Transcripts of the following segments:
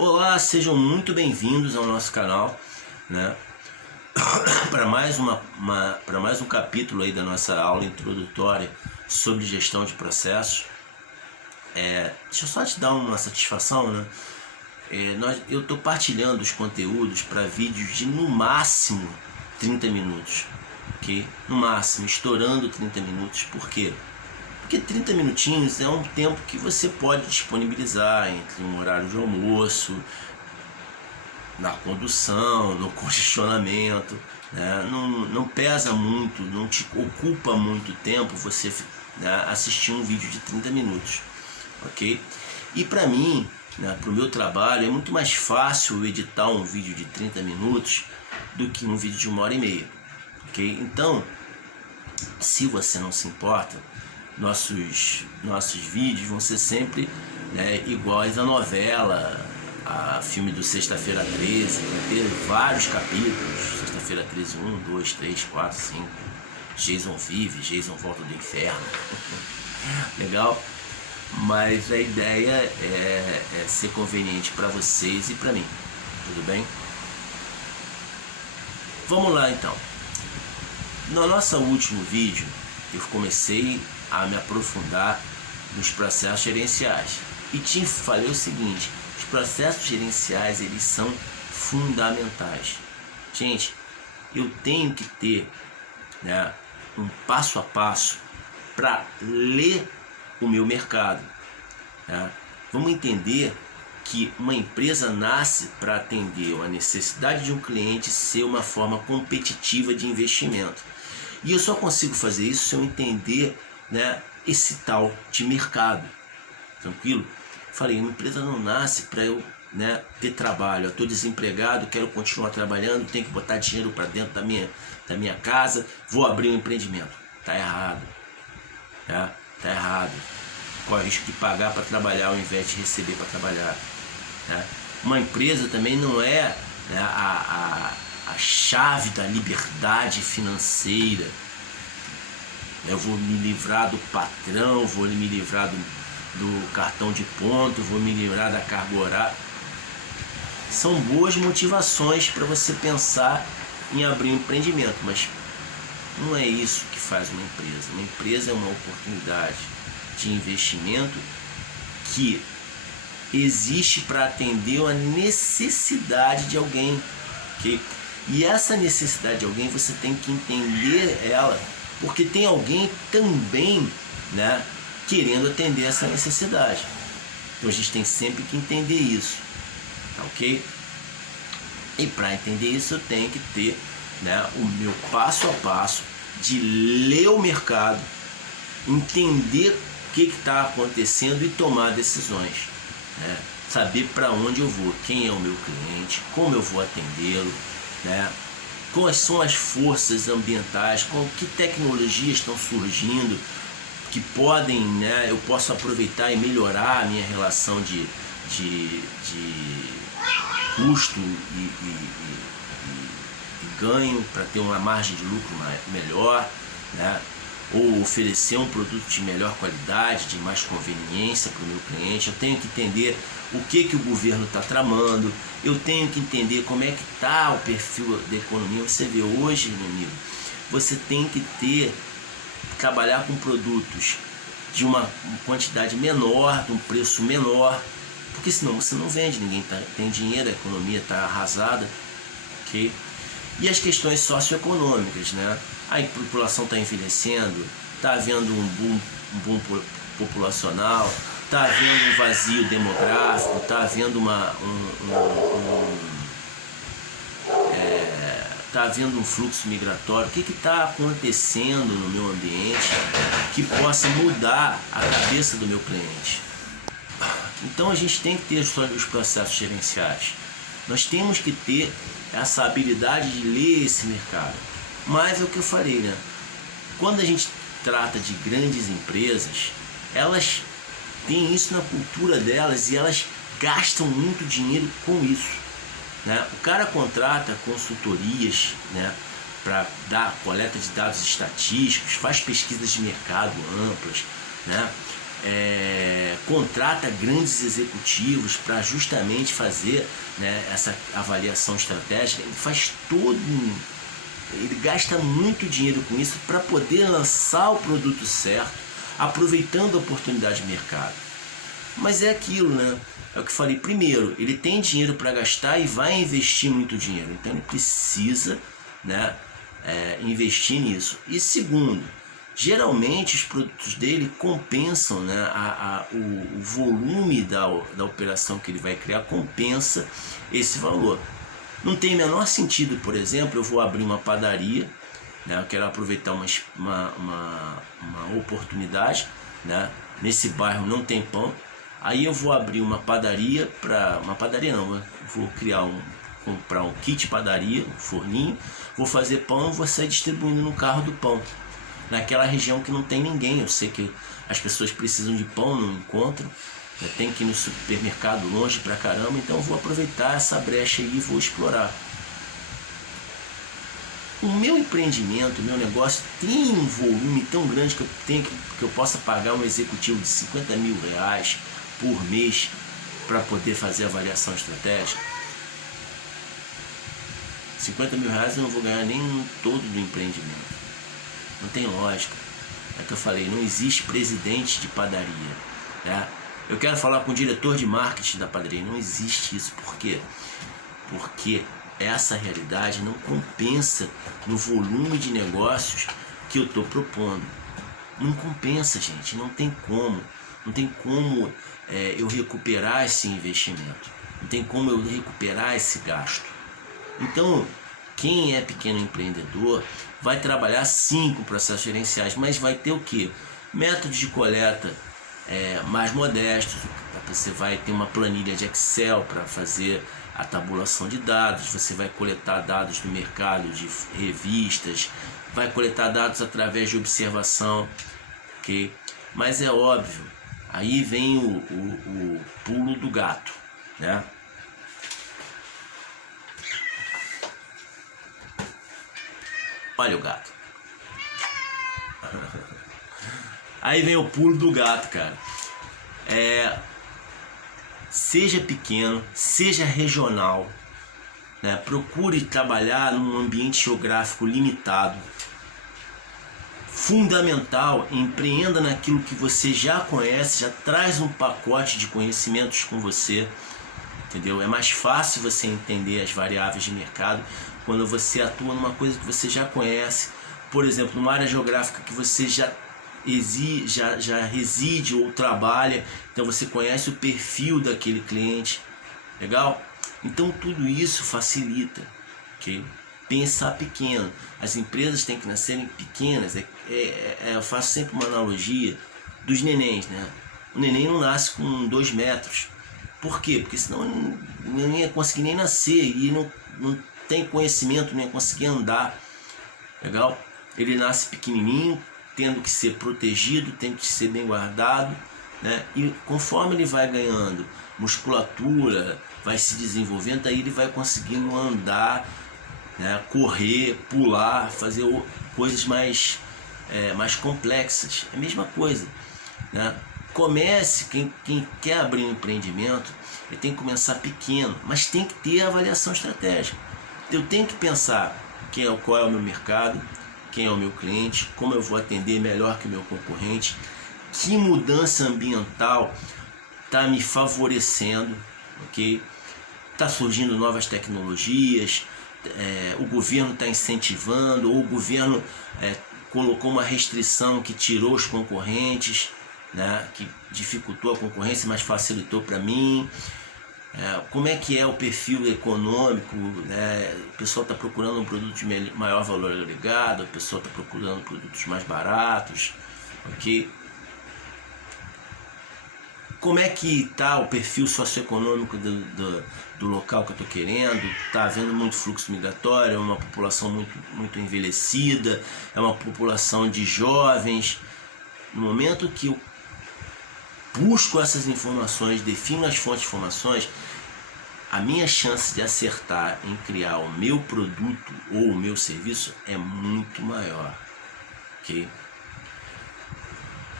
Olá, sejam muito bem-vindos ao nosso canal, né? Para mais um capítulo aí da nossa aula introdutória sobre gestão de processos. Deixa eu só te dar uma satisfação, né? Eu estou partilhando os conteúdos para vídeos de no máximo 30 minutos, ok? No máximo, estourando 30 minutos. Por quê? Porque 30 minutinhos é um tempo que você pode disponibilizar entre um horário de almoço, na condução, no congestionamento, né? Não pesa muito, não te ocupa muito tempo você, né, assistir um vídeo de 30 minutos, ok? E para mim, né, para o meu trabalho, é muito mais fácil editar um vídeo de 30 minutos do que um vídeo de 1h30, ok? Então, se você não se importa, nossos vídeos vão ser sempre, né, iguais à novela, a filme do Sexta-feira 13, vai ter vários capítulos, Sexta-feira 13, 1, 2, 3, 4, 5, Jason vive, Jason volta do inferno, legal? Mas a ideia é ser conveniente para vocês e para mim, tudo bem? Vamos lá então. No nosso último vídeo, eu comecei a me aprofundar nos processos gerenciais e te falei o seguinte: os processos gerenciais, eles são fundamentais. Gente, eu tenho que ter, né, um passo a passo para ler o meu mercado, né? Vamos entender que uma empresa nasce para atender a necessidade de um cliente, ser uma forma competitiva de investimento. E eu só consigo fazer isso se eu entender, né, esse tal de mercado. Tranquilo? Falei, uma empresa não nasce para eu, né, ter trabalho. Eu estou desempregado, quero continuar trabalhando, tenho que botar dinheiro para dentro da minha casa, vou abrir um empreendimento. Tá errado. Tá errado. Corre o risco de pagar para trabalhar ao invés de receber para trabalhar. Tá? Uma empresa também não é, né, a chave da liberdade financeira. Eu vou me livrar do patrão, vou me livrar do cartão de ponto, vou me livrar da carga horária. São boas motivações para você pensar em abrir um empreendimento, mas não é isso que faz uma empresa. Uma empresa é uma oportunidade de investimento que existe para atender a necessidade de alguém, okay? E essa necessidade de alguém você tem que entender ela, porque tem alguém também, né, querendo atender essa necessidade. Então a gente tem sempre que entender isso, tá ok? E para entender isso eu tenho que ter, né, o meu passo a passo de ler o mercado, entender o que está acontecendo e tomar decisões, né? Saber para onde eu vou, quem é o meu cliente, como eu vou atendê-lo, né? Quais são as forças ambientais, que tecnologias estão surgindo que podem, né, eu posso aproveitar e melhorar a minha relação de custo e ganho para ter uma margem de lucro melhor, né? Ou oferecer um produto de melhor qualidade, de mais conveniência para o meu cliente. Eu tenho que entender o que o governo está tramando, eu tenho que entender como é que está o perfil da economia. Você vê hoje, meu amigo, você tem que trabalhar com produtos de uma quantidade menor, de um preço menor, porque senão você não vende, ninguém tem dinheiro, a economia está arrasada, ok? E as questões socioeconômicas, né? A população está envelhecendo, está havendo um boom populacional, está havendo um vazio demográfico, está havendo está havendo um fluxo migratório. O que está acontecendo no meu ambiente que possa mudar a cabeça do meu cliente? Então a gente tem que ter os processos gerenciais. Nós temos que ter essa habilidade de ler esse mercado. Mas é o que eu falei, né? Quando a gente trata de grandes empresas, elas têm isso na cultura delas e elas gastam muito dinheiro com isso, né? O cara contrata consultorias, né, para dar coleta de dados estatísticos, faz pesquisas de mercado amplas, né? contrata grandes executivos para justamente fazer, né, essa avaliação estratégica. Ele faz ele gasta muito dinheiro com isso para poder lançar o produto certo, aproveitando a oportunidade de mercado. Mas é aquilo, né? É o que eu falei. Primeiro, ele tem dinheiro para gastar e vai investir muito dinheiro. Então ele precisa, né, investir nisso. E segundo, geralmente os produtos dele compensam, né, o volume da operação que ele vai criar compensa esse valor. Não tem o menor sentido, por exemplo, eu vou abrir uma padaria, né, eu quero aproveitar uma oportunidade, né, nesse bairro não tem pão, aí eu vou abrir uma padaria vou comprar um kit padaria, um forninho, vou fazer pão, vou sair distribuindo no carro do pão. Naquela região que não tem ninguém, eu sei que as pessoas precisam de pão, não encontram, tem que ir no supermercado longe pra caramba, então eu vou aproveitar essa brecha aí e vou explorar. O meu empreendimento, o meu negócio tem um volume tão grande que eu possa pagar um executivo de 50 mil reais por mês para poder fazer avaliação estratégica. 50 mil reais eu não vou ganhar nem um todo do empreendimento. Não tem lógica. É que eu falei, não existe presidente de padaria, né? Eu quero falar com o diretor de marketing da padaria. Não existe isso. Por quê? Porque essa realidade não compensa no volume de negócios que eu estou propondo. Não compensa, gente. Não tem como. Não tem como eu recuperar esse investimento. Não tem como eu recuperar esse gasto. Então, quem é pequeno empreendedor vai trabalhar sim com processos gerenciais, mas vai ter o quê? Métodos de coleta mais modestos. Você vai ter uma planilha de Excel para fazer a tabulação de dados, você vai coletar dados do mercado, de revistas, vai coletar dados através de observação, ok? Mas é óbvio, aí vem o pulo do gato, né? Olha o gato. Aí vem o pulo do gato, cara. Seja pequeno, seja regional, né? Procure trabalhar num ambiente geográfico limitado. Fundamental, empreenda naquilo que você já conhece, já traz um pacote de conhecimentos com você, entendeu? É mais fácil você entender as variáveis de mercado quando você atua numa coisa que você já conhece, por exemplo, numa área geográfica que você já reside ou trabalha, então você conhece o perfil daquele cliente, legal? Então tudo isso facilita, ok? Pensar pequeno, as empresas têm que nascerem pequenas, eu faço sempre uma analogia dos nenéns, né? O neném não nasce com 2 metros, por quê? Porque senão o neném ia conseguir nem nascer e não tem conhecimento, nem ia conseguir andar, legal? Ele nasce pequenininho, tendo que ser protegido, tem que ser bem guardado, né? E conforme ele vai ganhando musculatura, vai se desenvolvendo, aí ele vai conseguindo andar, né? Correr, pular, fazer coisas mais complexas. É a mesma coisa, né? Comece, quem quer abrir um empreendimento, ele tem que começar pequeno, mas tem que ter avaliação estratégica. Eu tenho que pensar qual é o meu mercado, quem é o meu cliente, como eu vou atender melhor que o meu concorrente, que mudança ambiental está me favorecendo, ok? Está surgindo novas tecnologias, o governo está incentivando, ou o governo colocou uma restrição que tirou os concorrentes, né? Que dificultou a concorrência, mas facilitou para mim. Como é que é o perfil econômico, né? O pessoal está procurando um produto de maior valor agregado, a pessoa está procurando produtos mais baratos, ok? Como é que está o perfil socioeconômico do local que eu estou querendo? Está havendo muito fluxo migratório, é uma população muito envelhecida, é uma população de jovens. No momento que eu busco essas informações, defino as fontes de informações, a minha chance de acertar em criar o meu produto ou o meu serviço é muito maior, ok?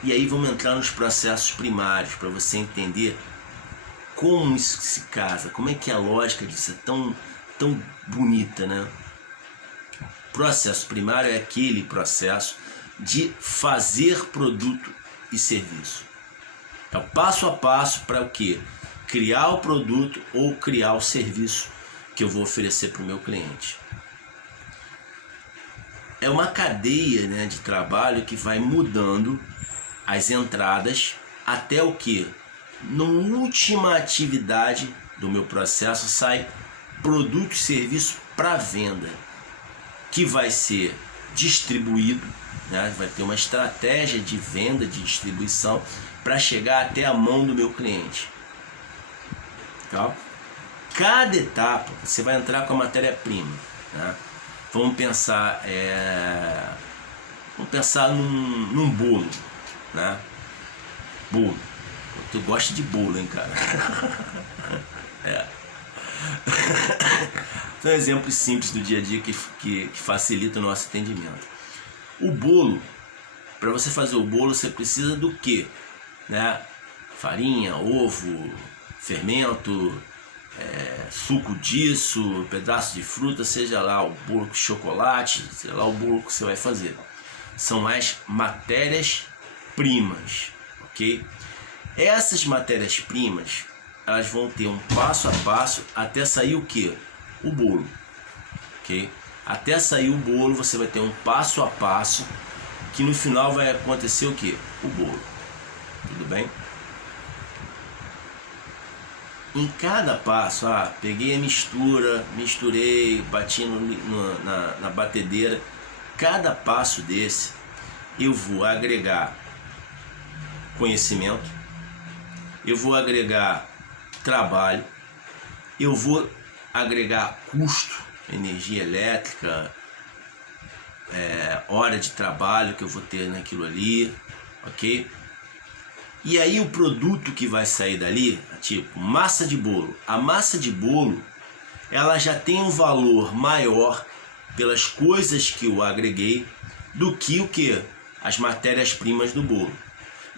E aí vamos entrar nos processos primários para você entender como isso se casa, como é que a lógica disso é tão bonita, né? Processo primário é aquele processo de fazer produto e serviço. É o passo a passo para o quê? Criar o produto ou criar o serviço que eu vou oferecer para o meu cliente. É uma cadeia, né, de trabalho que vai mudando as entradas até o que? Na última atividade do meu processo sai produto e serviço para venda, que vai ser distribuído, né? Vai ter uma estratégia de venda, de distribuição para chegar até a mão do meu cliente. Tá? Cada etapa você vai entrar com a matéria-prima, né? Vamos pensar num bolo, né? Bolo. Tu gosta de bolo, hein, cara? São exemplos simples do dia a dia que facilita o nosso entendimento. O bolo, para você fazer o bolo, você precisa do quê? Né? Farinha, ovo, fermento, suco disso, pedaço de fruta, seja lá o bolo de chocolate, seja lá o bolo que você vai fazer. São as matérias-primas, ok? Essas matérias-primas, elas vão ter um passo a passo até sair o que? O bolo, ok? Até sair o bolo você vai ter um passo a passo que no final vai acontecer o que? O bolo, tudo bem? Em cada passo, peguei a mistura, misturei, bati na batedeira. Cada passo desse eu vou agregar conhecimento, eu vou agregar trabalho, eu vou agregar custo, energia elétrica, hora de trabalho que eu vou ter naquilo ali, ok? E aí o produto que vai sair dali, tipo massa de bolo. A massa de bolo, ela já tem um valor maior pelas coisas que eu agreguei do que o que? As matérias-primas do bolo.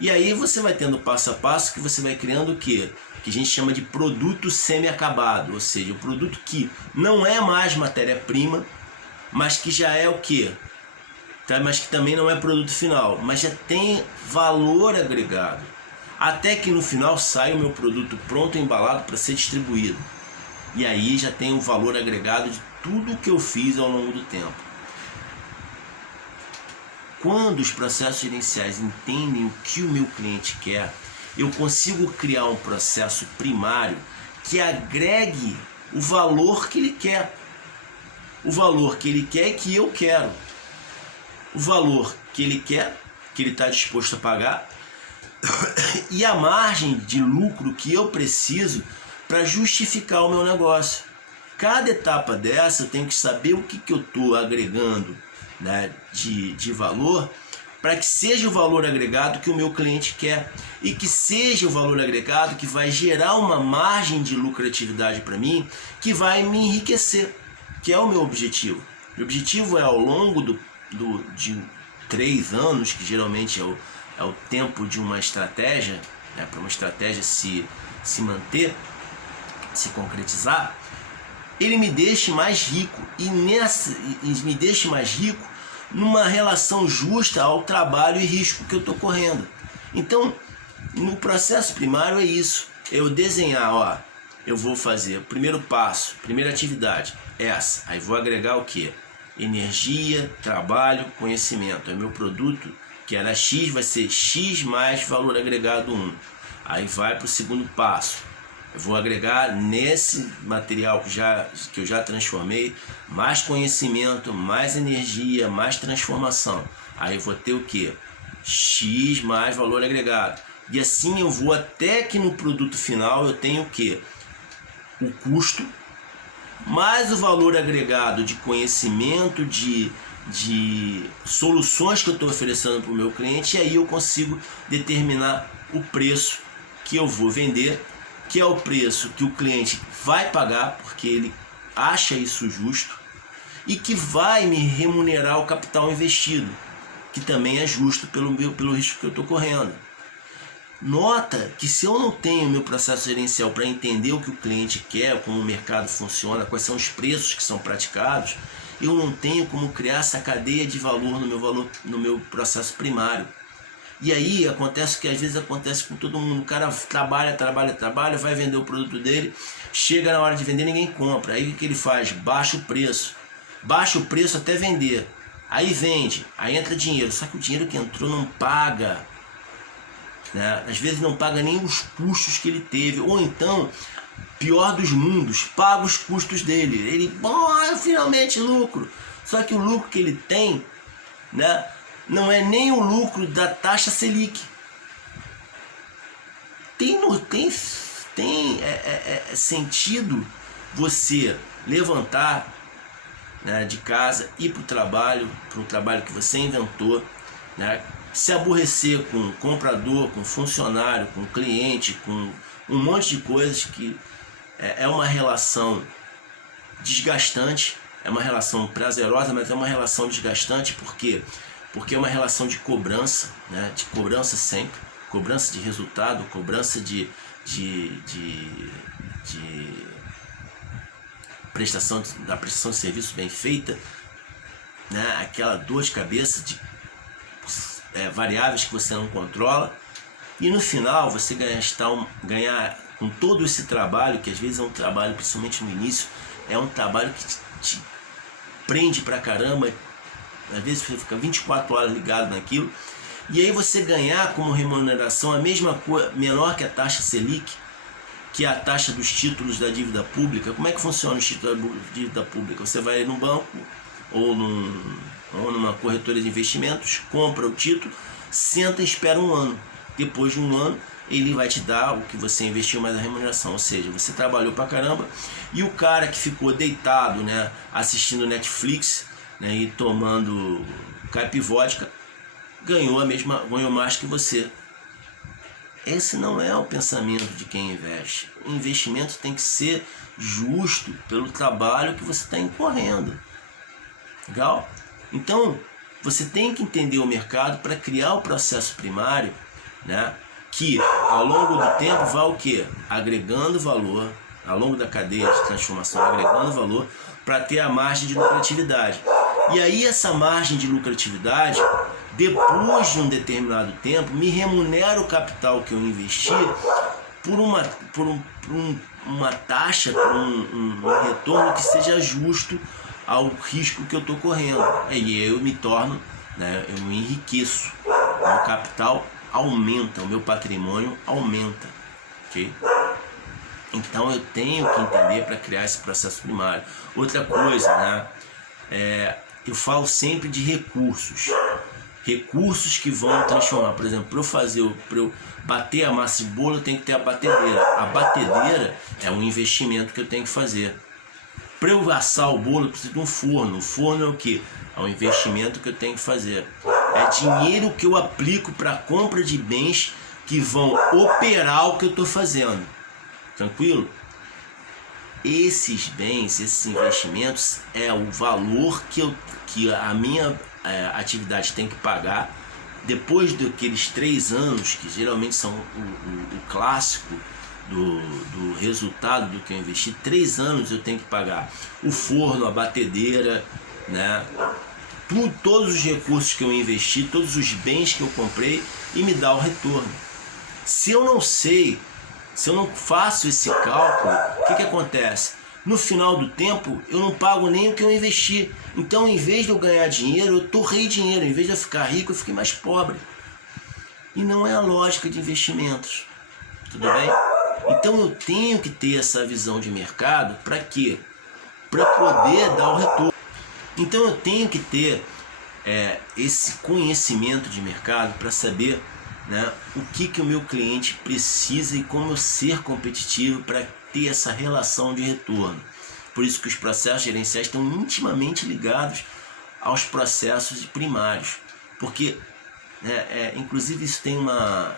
E aí você vai tendo passo a passo que você vai criando o que? Que a gente chama de produto semi-acabado, ou seja, o produto que não é mais matéria-prima, mas que já é o que? Tá? Mas que também não é produto final, mas já tem valor agregado. Até que no final sai o meu produto pronto, embalado para ser distribuído. E aí já tem o valor agregado de tudo que eu fiz ao longo do tempo. Quando os processos gerenciais entendem o que o meu cliente quer, eu consigo criar um processo primário que agregue o valor que ele quer. O valor que ele quer e que eu quero. O valor que ele quer, que ele está disposto a pagar, e a margem de lucro que eu preciso para justificar o meu negócio. Cada etapa dessa eu tenho que saber o que eu estou agregando, né, de valor, para que seja o valor agregado que o meu cliente quer e que seja o valor agregado que vai gerar uma margem de lucratividade para mim, que vai me enriquecer, que é o meu objetivo. O objetivo é, ao longo de 3 anos, que geralmente é o tempo de uma estratégia, né, para uma estratégia se manter, se concretizar, ele me deixe mais rico e me deixe mais rico numa relação justa ao trabalho e risco que eu estou correndo. Então, no processo primário é isso, eu desenhar, eu vou fazer o primeiro passo, primeira atividade, essa, aí vou agregar o que? Energia, trabalho, conhecimento. É meu produto que era X, vai ser X mais valor agregado 1. Aí vai para o segundo passo. Eu vou agregar nesse material que eu já transformei mais conhecimento, mais energia, mais transformação. Aí eu vou ter o que? X mais valor agregado. E assim eu vou até que no produto final eu tenho o que? O custo mais o valor agregado de conhecimento, de soluções que eu estou oferecendo para o meu cliente, e aí eu consigo determinar o preço que eu vou vender, que é o preço que o cliente vai pagar, porque ele acha isso justo, e que vai me remunerar o capital investido. que também é justo pelo risco que eu estou correndo. Nota que se eu não tenho meu processo gerencial para entender o que o cliente quer, como o mercado funciona, quais são os preços que são praticados, eu não tenho como criar essa cadeia de valor no meu processo primário. E aí acontece o que às vezes acontece com todo mundo. O cara trabalha, vai vender o produto dele, chega na hora de vender, ninguém compra. Aí o que ele faz? Baixa o preço até vender. Aí vende, aí entra dinheiro, só que o dinheiro que entrou não paga, né? Às vezes não paga nem os custos que ele teve, ou então, pior dos mundos, paga os custos dele. Ele, finalmente lucro. Só que o lucro que ele tem, né, não é nem o lucro da taxa Selic. Tem sentido você levantar, né, de casa, ir para o trabalho que você inventou, né, se aborrecer com o comprador, com o funcionário, com o cliente, com um monte de coisas que é uma relação desgastante, é uma relação prazerosa, mas é uma relação desgastante. Por quê? Porque é uma relação de cobrança, né, de cobrança sempre, cobrança de resultado, cobrança de prestação de serviço bem feita, né? Aquela dor de cabeça de variáveis que você não controla, e no final você ganhar com todo esse trabalho, que às vezes é um trabalho, principalmente no início, é um trabalho que te prende pra caramba, às vezes você fica 24 horas ligado naquilo, e aí você ganhar como remuneração a mesma coisa, menor que a taxa Selic, que é a taxa dos títulos da dívida pública. Como é que funciona o título da dívida pública? Você vai no banco ou numa corretora de investimentos, compra o título, senta e espera um ano. Depois de um ano, ele vai te dar o que você investiu mais a remuneração. Ou seja, você trabalhou pra caramba, e o cara que ficou deitado, né, assistindo Netflix, né, e tomando caipivódica, ganhou mais que você. Esse não é o pensamento de quem investe. O investimento tem que ser justo pelo trabalho que você está incorrendo. Legal? Então, você tem que entender o mercado para criar o processo primário, né, que ao longo do tempo vai o quê? Agregando valor, ao longo da cadeia de transformação, agregando valor para ter a margem de lucratividade. E aí essa margem de lucratividade, depois de um determinado tempo, me remunera o capital que eu investi por uma taxa, por um retorno que seja justo ao risco que eu estou correndo. Aí eu me torno, né, eu me enriqueço, o meu capital aumenta, o meu patrimônio aumenta, ok? Então eu tenho que entender para criar esse processo primário. Outra coisa, né, eu falo sempre de recursos que vão transformar. Por exemplo, para eu bater a massa de bolo, eu tenho que ter a batedeira. A batedeira é um investimento que eu tenho que fazer. Para eu assar o bolo, eu preciso de um forno. O forno é o quê? É um investimento que eu tenho que fazer. É dinheiro que eu aplico para a compra de bens que vão operar o que eu estou fazendo. Tranquilo? Esses bens, esses investimentos, é o valor que a minha atividade tem que pagar depois daqueles 3 anos, que geralmente são o clássico do resultado do que eu investi. 3 anos eu tenho que pagar o forno, a batedeira, né? Todos os recursos que eu investi, todos os bens que eu comprei, e me dá o retorno. Se eu não sei, se eu não faço esse cálculo, o que acontece? No final do tempo, eu não pago nem o que eu investi. Então, em vez de eu ganhar dinheiro, eu torrei dinheiro. Em vez de eu ficar rico, eu fiquei mais pobre. E não é a lógica de investimentos. Tudo bem? Então, eu tenho que ter essa visão de mercado. Para quê? Para poder dar o retorno. Então, eu tenho que ter esse conhecimento de mercado para saber, né, o que o meu cliente precisa e como eu ser competitivo para ter essa relação de retorno. Por isso que os processos gerenciais estão intimamente ligados aos processos primários, porque inclusive isso tem uma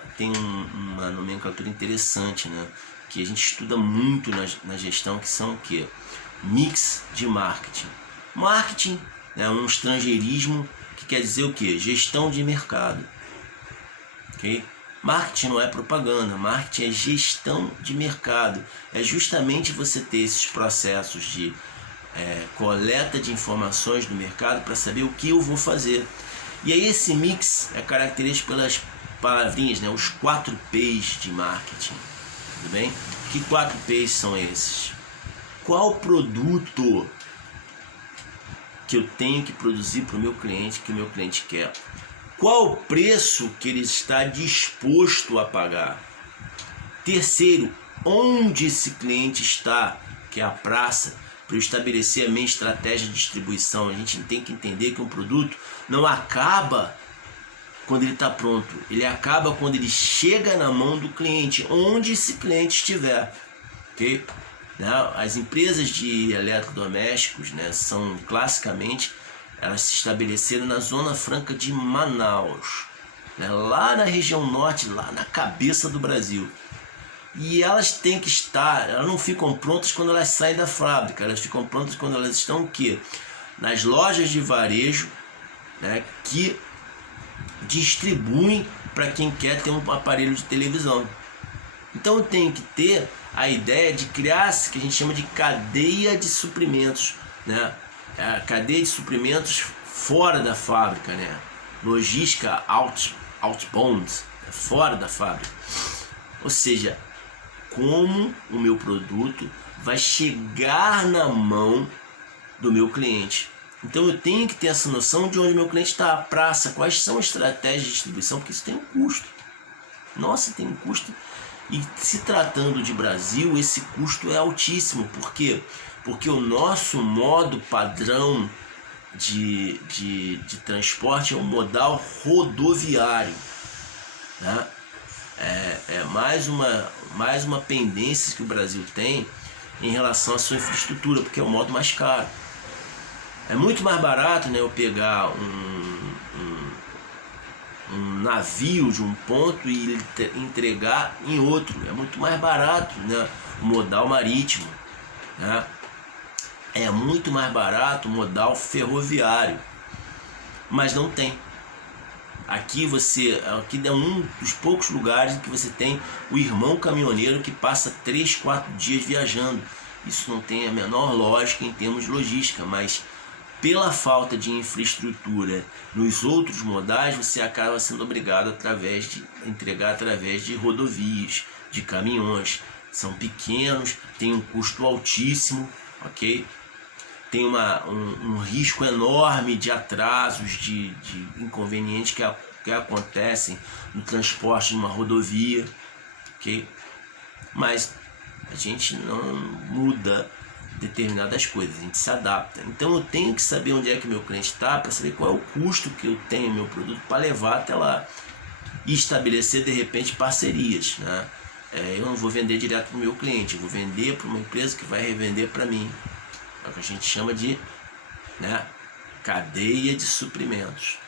nomenclatura interessante, né, que a gente estuda muito na gestão, que são o quê? Mix de marketing. Marketing é um estrangeirismo que quer dizer o quê? Gestão de mercado. Ok? Marketing não é propaganda, marketing é gestão de mercado. É justamente você ter esses processos de coleta de informações do mercado para saber o que eu vou fazer. E aí esse mix é característico pelas palavrinhas, né? Os 4 P's de marketing. Tudo bem? Que 4 P's são esses? Qual produto que eu tenho que produzir para o meu cliente, que o meu cliente quer? Qual o preço que ele está disposto a pagar? Terceiro, onde esse cliente está, que é a praça, para eu estabelecer a minha estratégia de distribuição. A gente tem que entender que um produto não acaba quando ele está pronto, ele acaba quando ele chega na mão do cliente, onde esse cliente estiver. Ok? As empresas de eletrodomésticos, né, são classicamente, elas se estabeleceram na Zona Franca de Manaus, né, lá na região norte, lá na cabeça do Brasil. E elas têm que estar, elas não ficam prontas quando elas saem da fábrica, elas ficam prontas quando elas estão o quê? Nas lojas de varejo, né, que distribuem para quem quer ter um aparelho de televisão. Então eu tenho que ter a ideia de criar o que a gente chama de cadeia de suprimentos, né? A cadeia de suprimentos fora da fábrica, né? Logística outbound, fora da fábrica. Ou seja, como o meu produto vai chegar na mão do meu cliente. Então eu tenho que ter essa noção de onde o meu cliente está, a praça, quais são as estratégias de distribuição, porque isso tem um custo. Nossa, tem um custo. E se tratando de Brasil, esse custo é altíssimo. Por quê? Porque o nosso modo padrão de transporte é um modal rodoviário, né? É mais uma pendência que o Brasil tem em relação à sua infraestrutura, porque é o modo mais caro. É muito mais barato, né, eu pegar um navio de um ponto e entregar em outro. É muito mais barato, né, o modal marítimo, né? É muito mais barato o modal ferroviário, mas não tem. Aqui é um dos poucos lugares em que você tem o irmão caminhoneiro que passa 3, 4 dias viajando. Isso não tem a menor lógica em termos de logística, mas pela falta de infraestrutura nos outros modais, você acaba sendo obrigado a entregar através de rodovias, de caminhões. São pequenos, tem um custo altíssimo, ok? Tem um risco enorme de atrasos, de inconvenientes que acontecem no transporte de uma rodovia, ok? Mas a gente não muda determinadas coisas, a gente se adapta. Então eu tenho que saber onde é que meu cliente está para saber qual é o custo que eu tenho no meu produto para levar até lá e estabelecer de repente parcerias, né? Eu não vou vender direto para o meu cliente, eu vou vender para uma empresa que vai revender para mim. É o que a gente chama de, né, cadeia de suprimentos,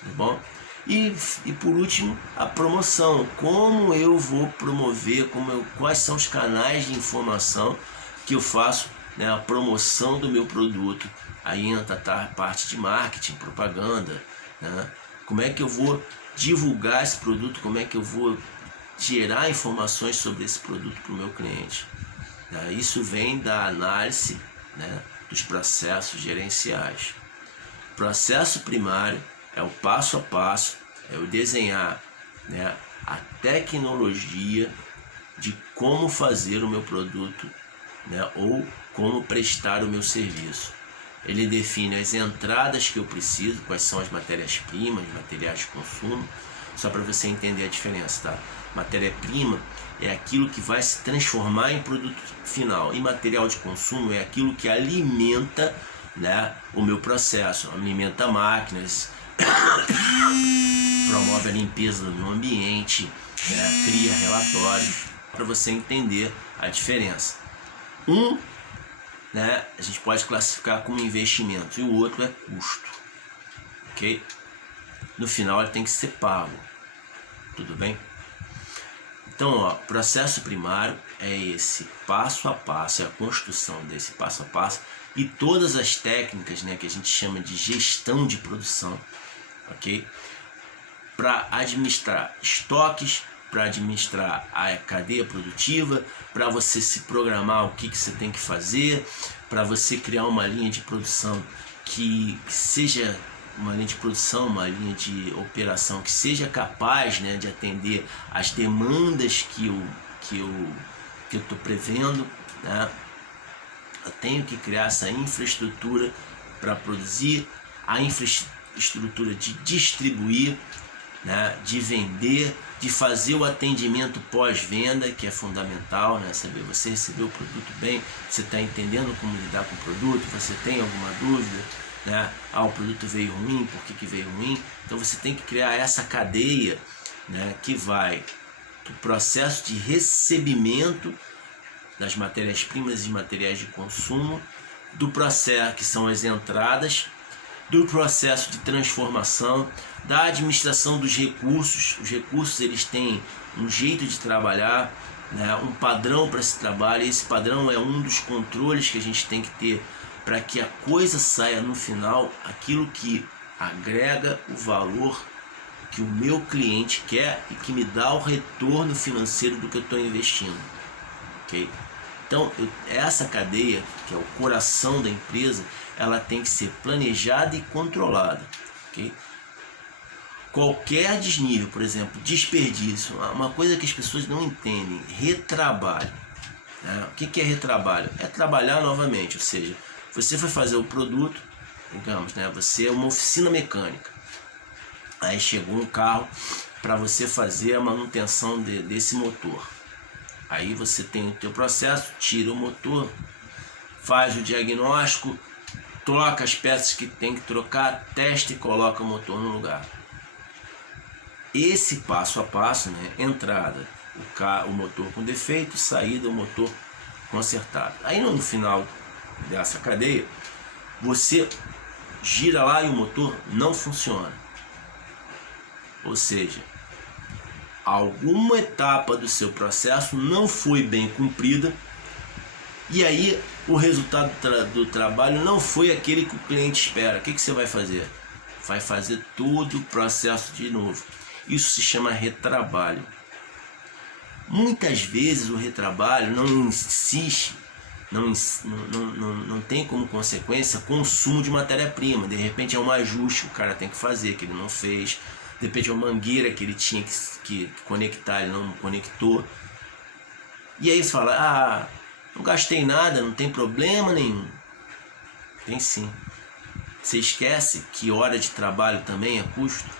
tá bom? E por último, a promoção. Como eu vou promover, quais são os canais de informação que eu faço, né, a promoção do meu produto. Aí entra a parte de marketing, propaganda, né? Como é que eu vou divulgar esse produto, como é que eu vou gerar informações sobre esse produto para o meu cliente. Isso vem da análise, né, dos processos gerenciais. Processo primário é o passo a passo, é o desenhar, né, a tecnologia de como fazer o meu produto, né, ou como prestar o meu serviço. Ele define as entradas que eu preciso, quais são as matérias-primas, materiais de consumo, só para você entender a diferença, tá? Matéria-prima é aquilo que vai se transformar em produto final, e material de consumo é aquilo que alimenta, né, o meu processo, alimenta máquinas, promove a limpeza do meu ambiente, né, cria relatórios, para você entender a diferença. Né, a gente pode classificar como investimento e o outro é custo, ok? No final ele tem que ser pago, tudo bem? Então, ó, processo primário é esse passo a passo, é a construção desse passo a passo e todas as técnicas, né, que a gente chama de gestão de produção, ok? Para administrar estoques, para administrar a cadeia produtiva, para você se programar o que você tem que fazer, para você criar uma linha de produção que seja uma linha de produção, uma linha de operação que seja capaz, né, de atender as demandas que eu estou prevendo, né? Eu tenho que criar essa infraestrutura para produzir, a infraestrutura de distribuir, né, de vender, de fazer o atendimento pós-venda, que é fundamental, né, saber você recebeu o produto bem, você está entendendo como lidar com o produto, você tem alguma dúvida, né? O produto veio ruim, por que veio ruim? Então você tem que criar essa cadeia, né, que vai do processo de recebimento das matérias-primas e materiais de consumo, do processo que são as entradas, do processo de transformação, da administração dos recursos. Os recursos, eles têm um jeito de trabalhar, né, um padrão para esse trabalho, e esse padrão é um dos controles que a gente tem que ter para que a coisa saia no final aquilo que agrega o valor que o meu cliente quer e que me dá o retorno financeiro do que eu estou investindo, ok? Então, essa cadeia, que é o coração da empresa, ela tem que ser planejada e controlada, ok? Qualquer desnível, por exemplo, desperdício, uma coisa que as pessoas não entendem, retrabalho, né? O que é retrabalho? É trabalhar novamente, ou seja, você foi fazer o produto, digamos, né? Você é uma oficina mecânica, aí chegou um carro para você fazer a manutenção desse motor. Aí você tem o teu processo, tira o motor, faz o diagnóstico, troca as peças que tem que trocar, testa e coloca o motor no lugar. Esse passo a passo, né? Entrada, o motor com defeito, saída, o motor consertado. Aí no final dessa cadeia, você gira lá e o motor não funciona. Ou seja, alguma etapa do seu processo não foi bem cumprida e aí o resultado do trabalho não foi aquele que o cliente espera. O que você vai fazer? Vai fazer todo o processo de novo. Isso se chama retrabalho. Muitas vezes o retrabalho não insiste, não tem como consequência consumo de matéria-prima. De repente é um ajuste que o cara tem que fazer, que ele não fez. De repente é uma mangueira que ele tinha que conectar, ele não conectou. E aí você fala, não gastei nada, não tem problema nenhum. Tem sim. Você esquece que hora de trabalho também é custo.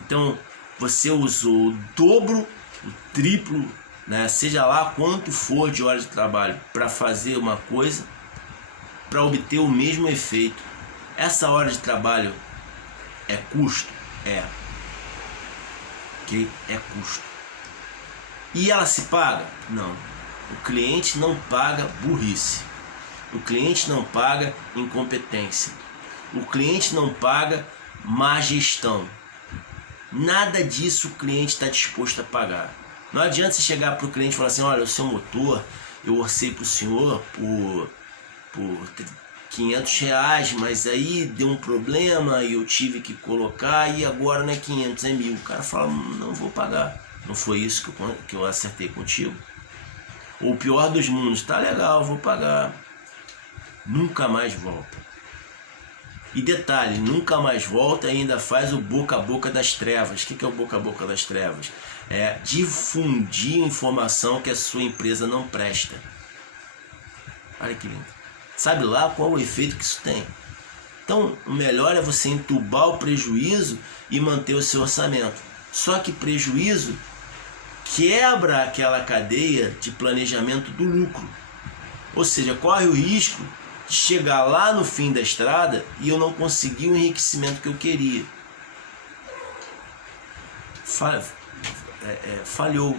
Então você usou o dobro, o triplo, né, seja lá quanto for de hora de trabalho para fazer uma coisa, para obter o mesmo efeito. Essa hora de trabalho é custo? É. É custo. E ela se paga? Não. O cliente não paga burrice. O cliente não paga incompetência. O cliente não paga má gestão. Nada disso o cliente está disposto a pagar. Não adianta você chegar para o cliente e falar assim, olha, o seu motor, eu orcei para o senhor por R$500, mas aí deu um problema e eu tive que colocar e agora não é 500, é 1.000. O cara fala, não vou pagar. Não foi isso que eu acertei contigo? Ou o pior dos mundos, tá legal, vou pagar. Nunca mais volta. E detalhe, nunca mais volta e ainda faz o boca a boca das trevas. O que é o boca a boca das trevas? É difundir informação que a sua empresa não presta. Olha que lindo. Sabe lá qual o efeito que isso tem? Então, o melhor é você entubar o prejuízo e manter o seu orçamento. Só que prejuízo quebra aquela cadeia de planejamento do lucro. Ou seja, corre o risco de chegar lá no fim da estrada e eu não conseguir o enriquecimento que eu queria. Falhou.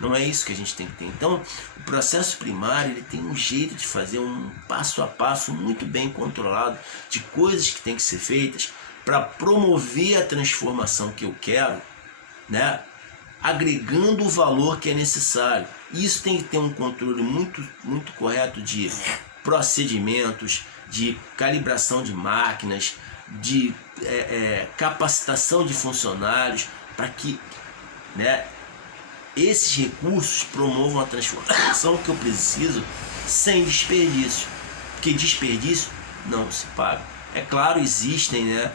Não é isso que a gente tem que ter. Então, o processo primário ele tem um jeito de fazer um passo a passo muito bem controlado de coisas que tem que ser feitas para promover a transformação que eu quero, né? Agregando o valor que é necessário. Isso tem que ter um controle muito correto de procedimentos, de calibração de máquinas, de capacitação de funcionários, para que, né, esses recursos promovam a transformação que eu preciso sem desperdício, porque desperdício não se paga. É claro, existem, né,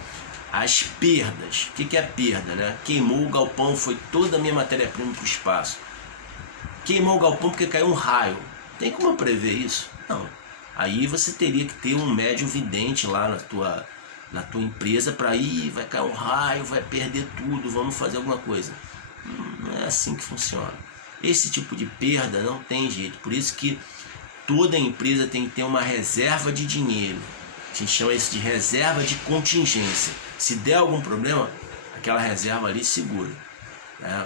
as perdas. O que é perda, né? Queimou o galpão, foi toda a minha matéria-prima para o espaço. Queimou o galpão porque caiu um raio. Tem como eu prever isso? Não. Aí você teria que ter um médium vidente lá na tua empresa para ir, vai cair um raio, vai perder tudo, vamos fazer alguma coisa. Não é assim que funciona. Esse tipo de perda não tem jeito. Por isso que toda empresa tem que ter uma reserva de dinheiro. A gente chama isso de reserva de contingência. Se der algum problema, aquela reserva ali segura.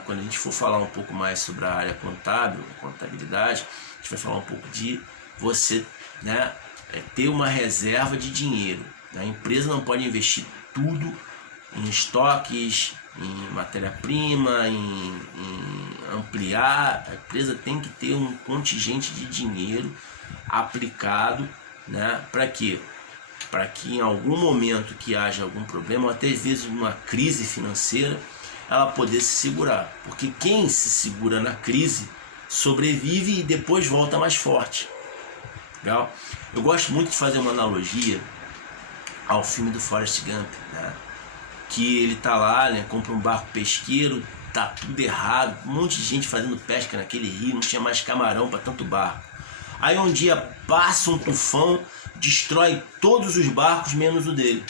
Quando a gente for falar um pouco mais sobre a área contábil, contabilidade, a gente vai falar um pouco de você, né, ter uma reserva de dinheiro. A empresa não pode investir tudo em estoques, em matéria-prima, em ampliar. A empresa tem que ter um contingente de dinheiro aplicado, né, para quê? Para que em algum momento que haja algum problema, ou até às vezes uma crise financeira, ela poder se segurar. Porque quem se segura na crise sobrevive e depois volta mais forte. Legal? Eu gosto muito de fazer uma analogia ao filme do Forrest Gump, né? Que ele tá lá, né, compra um barco pesqueiro, tá tudo errado, um monte de gente fazendo pesca naquele rio, não tinha mais camarão para tanto barco. Aí um dia passa um tufão, destrói todos os barcos menos o dele.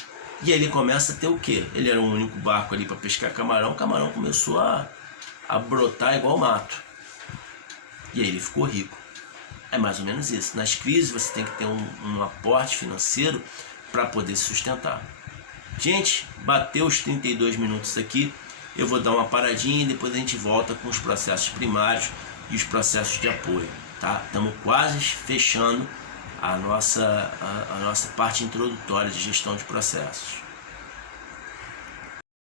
E aí ele começa a ter o quê? Ele era o único barco ali para pescar camarão, o camarão começou a brotar igual mato. E aí ele ficou rico. É mais ou menos isso. Nas crises você tem que ter um aporte financeiro para poder se sustentar. Gente, bateu os 32 minutos aqui. Eu vou dar uma paradinha e depois a gente volta com os processos primários e os processos de apoio. Tá? Estamos quase fechando a nossa parte introdutória de gestão de processos.